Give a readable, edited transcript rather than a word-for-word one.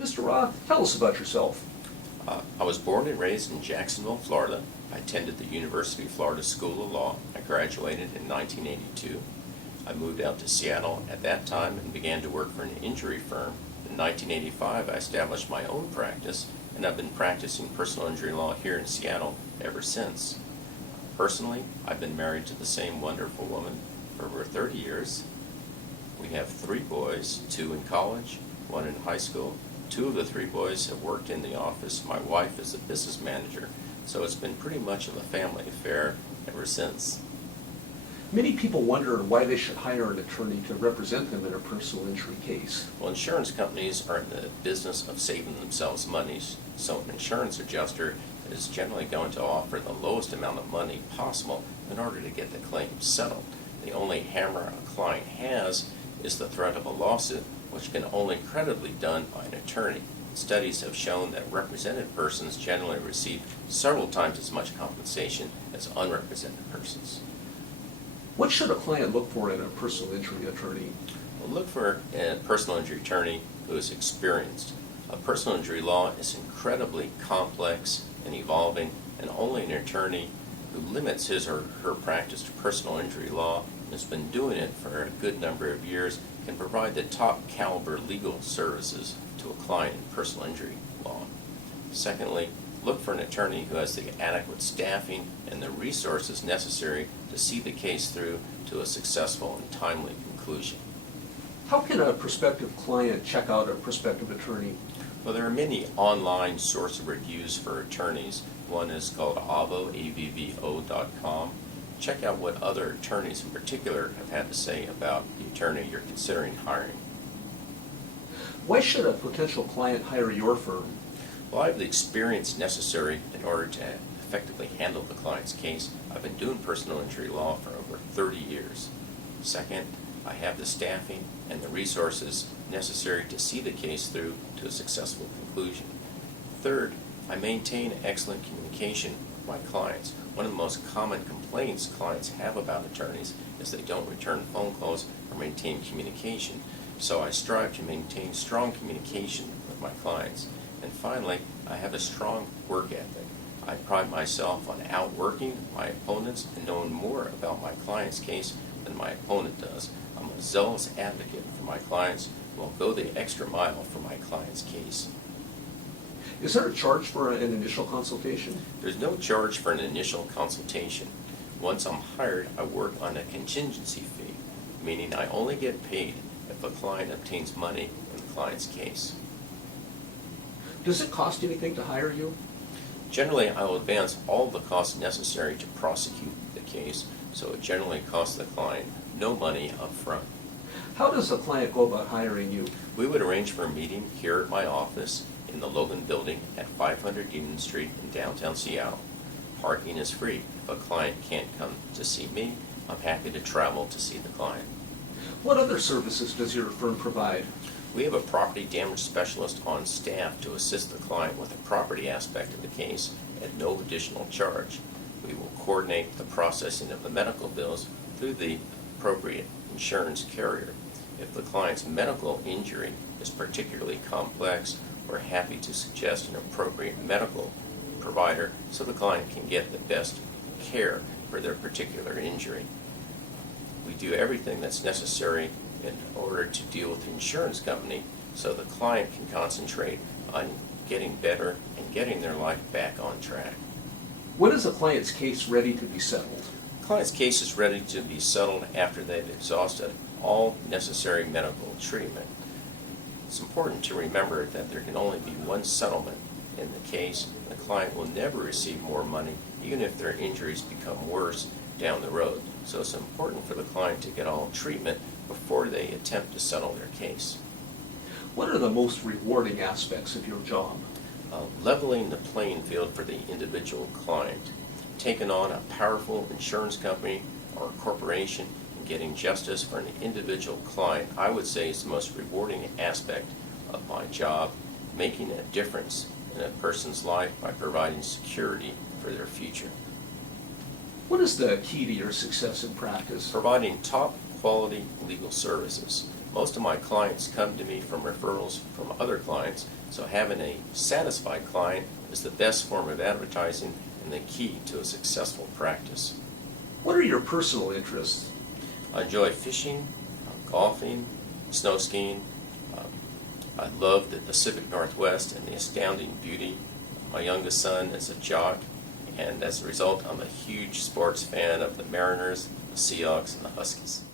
Mr. Roth, tell us about yourself. I was born and raised in Jacksonville, Florida. I attended the University of Florida School of Law. I graduated in 1982. I moved out to Seattle at that time and began to work for an injury firm. In 1985, I established my own practice, and I've been practicing personal injury law here in Seattle ever since. Personally, I've been married to the same wonderful woman for over 30 years. We have 3 boys, 2 in college, 1 in high school. 2 of the 3 boys have worked in the office. My wife is a business manager, so it's been pretty much of a family affair ever since. Many people wonder why they should hire an attorney to represent them in a personal injury case. Well, insurance companies are in the business of saving themselves money, so an insurance adjuster is generally going to offer the lowest amount of money possible in order to get the claim settled. The only hammer a client has is the threat of a lawsuit, which can only credibly be done by an attorney. Studies have shown that represented persons generally receive several times as much compensation as unrepresented persons. What should a client look for in a personal injury attorney? Well, look for a personal injury attorney who is experienced. Personal injury law is incredibly complex and evolving, and only an attorney who limits his or her practice to personal injury law and has been doing it for a good number of years can provide the top caliber legal services to a client in personal injury law. Secondly, look for an attorney who has the adequate staffing and the resources necessary to see the case through to a successful and timely conclusion. How can a prospective client check out a prospective attorney? Well, there are many online source of reviews for attorneys. One is called avvo.com. Check out what other attorneys in particular have had to say about the attorney you're considering hiring. Why should a potential client hire your firm? Well, I have the experience necessary in order to effectively handle the client's case. I've been doing personal injury law for over 30 years. Second, I have the staffing and the resources necessary to see the case through to a successful conclusion. Third, I maintain excellent communication with my clients. One of the most common complaints clients have about attorneys is they don't return phone calls or maintain communication. So I strive to maintain strong communication with my clients. And finally, I have a strong work ethic. I pride myself on outworking my opponents and knowing more about my client's case than my opponent does. I'm a zealous advocate for my clients who will go the extra mile for my client's case. Is there a charge for an initial consultation? There's no charge for an initial consultation. Once I'm hired, I work on a contingency fee, meaning I only get paid if a client obtains money in the client's case. Does it cost anything to hire you? Generally, I will advance all the costs necessary to prosecute the case, so it generally costs the client no money up front. How does a client go about hiring you? We would arrange for a meeting here at my office in the Logan Building at 500 Union Street in downtown Seattle. Parking is free. If a client can't come to see me, I'm happy to travel to see the client. What other services does your firm provide? We have a property damage specialist on staff to assist the client with the property aspect of the case at no additional charge. We will coordinate the processing of the medical bills through the appropriate insurance carrier. If the client's medical injury is particularly complex, we're happy to suggest an appropriate medical provider so the client can get the best care for their particular injury. We do everything that's necessary in order to deal with the insurance company so the client can concentrate on getting better and getting their life back on track. When is a client's case ready to be settled? The client's case is ready to be settled after they've exhausted all necessary medical treatment. It's important to remember that there can only be one settlement in the case. The client will never receive more money even if their injuries become worse down the road. So it's important for the client to get all treatment before they attempt to settle their case. What are the most rewarding aspects of your job? Leveling the playing field for the individual client. Taking on a powerful insurance company or corporation and getting justice for an individual client, I would say, is the most rewarding aspect of my job. Making a difference in a person's life by providing security for their future. What is the key to your success in practice? Providing top quality legal services. Most of my clients come to me from referrals from other clients, so having a satisfied client is the best form of advertising and the key to a successful practice. What are your personal interests? I enjoy fishing, golfing, snow skiing. I love the Pacific Northwest and the astounding beauty. My youngest son is a jock, and as a result, I'm a huge sports fan of the Mariners, the Seahawks, and the Huskies.